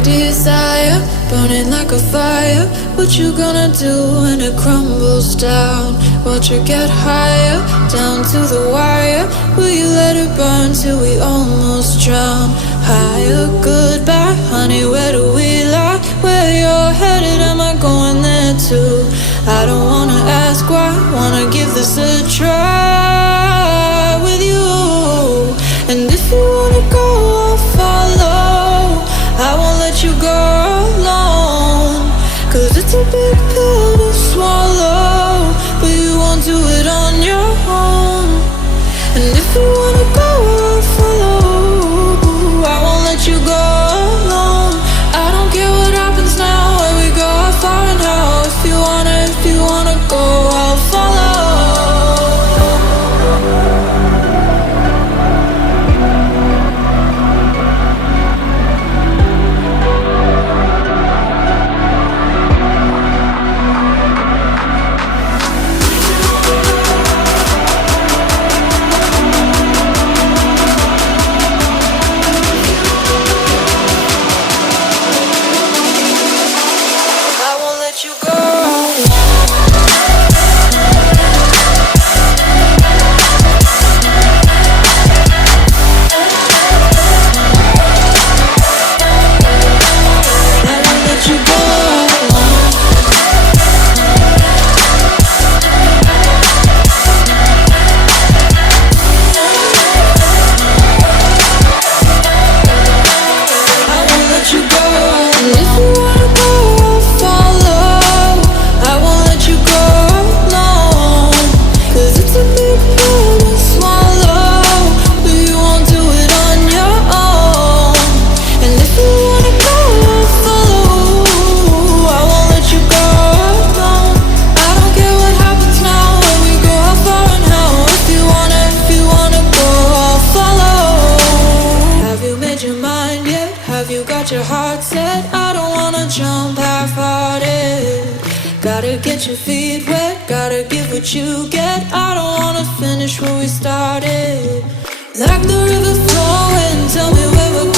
desire, burning like a fire. What you gonna do when it crumbles down? Watch it get higher, down to the wire. Will you let it burn till we almost drown? Higher, goodbye, honey, where do we lie? Where you're headed, am I going there too? I don't wanna ask why, wanna give this a try with you. And if you wanna go, I'll follow. I won't let you go alone, 'cause it's a big pill to swallow, but you won't do it on your own. And if you wanna go, I'll follow. I won't let you go alone. I don't care what happens now, where we go, how far and how. If you wanna go, I'll follow. Your heart set, I don't wanna jump half-hearted. Gotta get your feet wet, gotta give what you get. I don't wanna finish where we started. Like the river flowing, tell me where we're going.